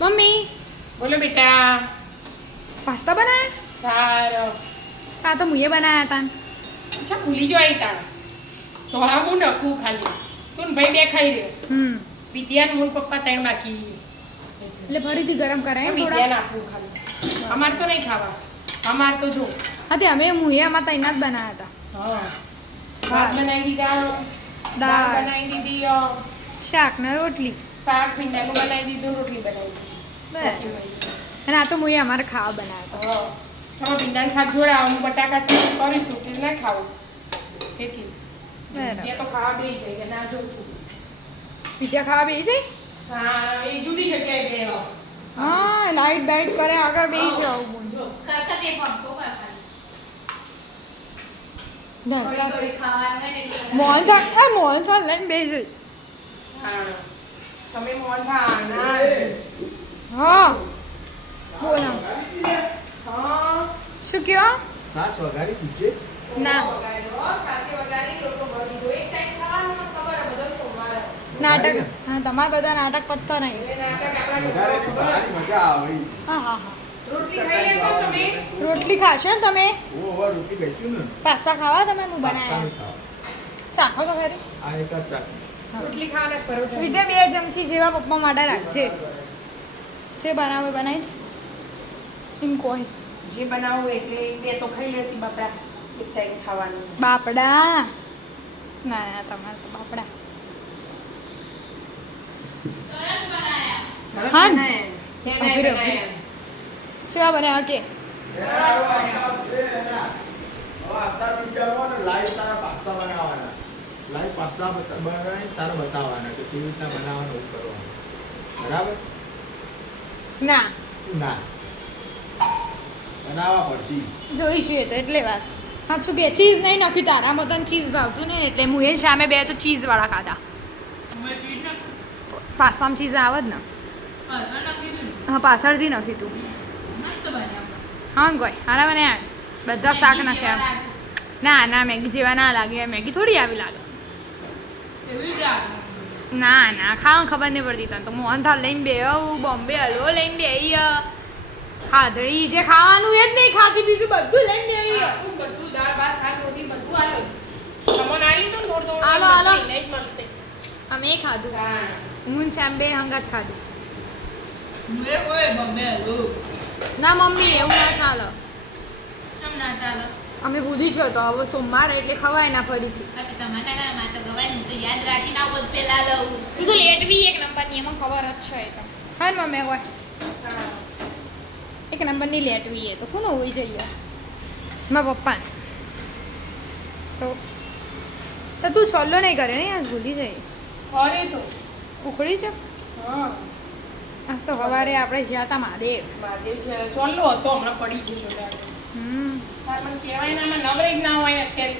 Mummy બોલો બેટા. Pasta બનાયા? સારો. આ તો મુએ બનાયા હતા. અચ્છા ભૂલી જો આઈ તા. તો હા હું નખું ખાલી. તું ને ભાઈ બે ખાઈ રહ્યો. વિદ્યા ને હું પપ્પા ત્રણ બાકી. એટલે ફરીથી ગરમ કરાય વિદ્યા થોડા. નાખું ખાલી. અમાર તો નહીં ખાવા. અમાર તો જો. હા તે અમે મુએ આમાં તૈના જ બનાયા હતા. હા. ભાત બનાવી દીધા. દાળ બનાવી દીધી. શાક ને રોટલી. શાક ભીંડાનું બનાવી દીધું, રોટલી બનાવી દીધી. બસ. અને આ તો મુએ અમારે ખાવા બનાયા હતા. હા. તમે ભીંડાનું શાક જોડા હું બટાકા શાક કરીશું તે ના ખાવું. તેથી. બરાબર. ત્યાં તો ખાવા બેસી જાય કે ના જોતું. પીઝા ખાવા બેસી જાય? હા એ જુદી જગ્યાએ બે હા લાઈટ બાઈટ કરે આગળ બેસી જાવ બોલ. કરકતે પંપો મોહન થાળ મોહન થાળ લઈને બેસી હા તમે મોજા ના હા બોલો હા શું કયો? સાસ વઘારી પૂછે ના સાથે વગાડી લોકો ભરી દો એક ટાઈમ ખાવાનું પણ ખબર હે બધો સોમવારે નાટક હા તમારા બધા નાટક પતતા નહીં. એટલે નાટક આપણા વઘારેલી ભારી મજા આવે હા હા હા રોટલી ખાઈ લેશો તમે રોટલી ખાશો ને તમે? હું હવે રોટી ખાઈશું ને પાસ્તા ખાવા તમે હું પાસ્તાનું બનાયા ખાવ. ચાખો તો ખરી. આ એક જ ચાક. રોટલી ખાવાના પરોઠા વિજય 2 ચમચી જેવા પપ્પા માટે રાખજે. જે બનાવે બનાવી એમ કોઈ જે બનાવું એટલે બે તો ખાઈ લેસી બાપડા એક ટાઈમ ખાવાનું બાપડા ના ના તમારે તો બાપડા સરસ હા. બનાયા. ક્યાં ના અઘરી, બનાયા? કેવા બન્યા કે હવે અત્યારે વિચારવા ને લાઈવ તારા પાસ્તા બનાવવાના. લાઈવ પાસ્તા બનાવીને તારે બતાવવાના કે કેવી રીતના બનાવવાનું એવું કરવાનું. બરાબર? ના ના બનાવવા પડશે. જોઈશું એ તો એટલે વાત સાચું કે ચીઝ નહીં નાખ્યું તારામાં તને ચીઝ ભાવતું નહીં એટલે હું એ સામે બે તો ચીઝવાળા ખાધા. પાસ્તામાં ચીઝ આવે જ ને. હા પાછળથી નાખ્યું તું. હા કોઈ હારા મને બધા શાક નાખ્યા. ના ના મેગી જેવા ના લાગે મેગી થોડી આવી લાગે. ના ના ખાવા ખબર નહીં પડતી તને તો મોહનથાળ લઈને બે આવું બોમ્બે હલવો લઈને બે ખાધડી જે ખાવાનું એ જ નહીં ખાતી બીજું બધું લઈને બે આખું બધું દાળ ભાત શાક રોટલી બધું આલો તમને આલી તો થોડું થોડું આલો, આલો. નહીં જ મળશે અમે એ ખાધું હા હું શ્યામ બે હંગાત ખાધું. ના મમ્મી એવું ના ચાલે અમે ભૂલી છો તો હવે સોમવાર એટલે ખવાય ના ફરીથી તું તો લેટ બી એક નંબરની એમાં ખબર જ છે એ તો હા ને મમ્મી હોય હા એક નંબરની લેટવી એ તો કોનો હોવી જોઈએ મારા પપ્પા તો તું છોલ્લો નહીં કરે ને યાર ભૂલી જાય ખરે તો ઉખડી છે હા આજ તો સવારે આપણે જ્યાં હતા મહાદેવ મહાદેવ છે ચોલ્લો હતો હમણાં પડી છે જોડે તાર મને કહેવાય ના માં નવરે જ ના હોય અત્યારે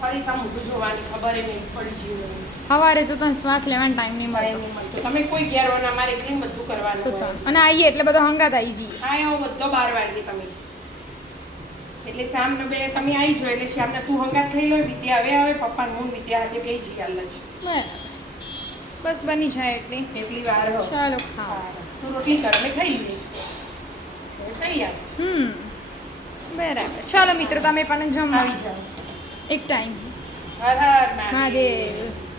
ફરી સા મોઢું જોવાની ખબર નહીં પડી જીવ સવારે તો તને શ્વાસ લેવાનો ટાઈમ નહીં મળે મળે નહીં મળતો તમે કોઈ ઘેર હોય ના મારે એકલી બધું કરવાનું હોય. અને આવીએ એટલે બધો હંગાત આવી જઈએ હા એવો બધો 12 વાગે તમે એટલે શ્યામને બે તમે આવી જો એટલે શ્યામને તું હંગાત થઈ લો વિદ્યા હવે પપ્પા હું વિદ્યા હાથે બે જઈ હાલ જ બરાબર બસ બની જાય એટલે એટલી વાર હો ચાલો ખાવા તું રોટલી કર મેં ખાઈ લીધી હવે તૈયાર બરાબર ચાલો મિત્રો તમે પણ જમવા આવી જાઓ એક ટાઈમ હર હર મહાદેવ મહાદેવ